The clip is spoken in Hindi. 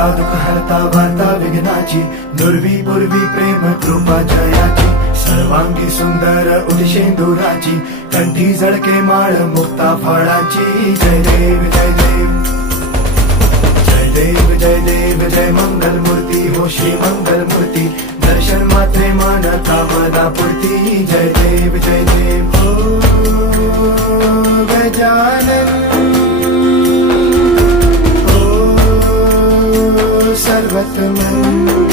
हरता दुःख हरता वार्ता विघ्नाची, दुर्वी पूर्वी प्रेम कृपा जयाची, सर्वांगी सुंदर उदिशेंदुराची, कंठी झळके माळ मुक्ता फळाची. जय देव जय देव जय देव जय देव जय मंगल मूर्ती हो श्री मंगल मूर्ती, दर्शन मात्रे मन कामना पूर्ती. जय देव जय देव हो गजानन हो सर्वतमन.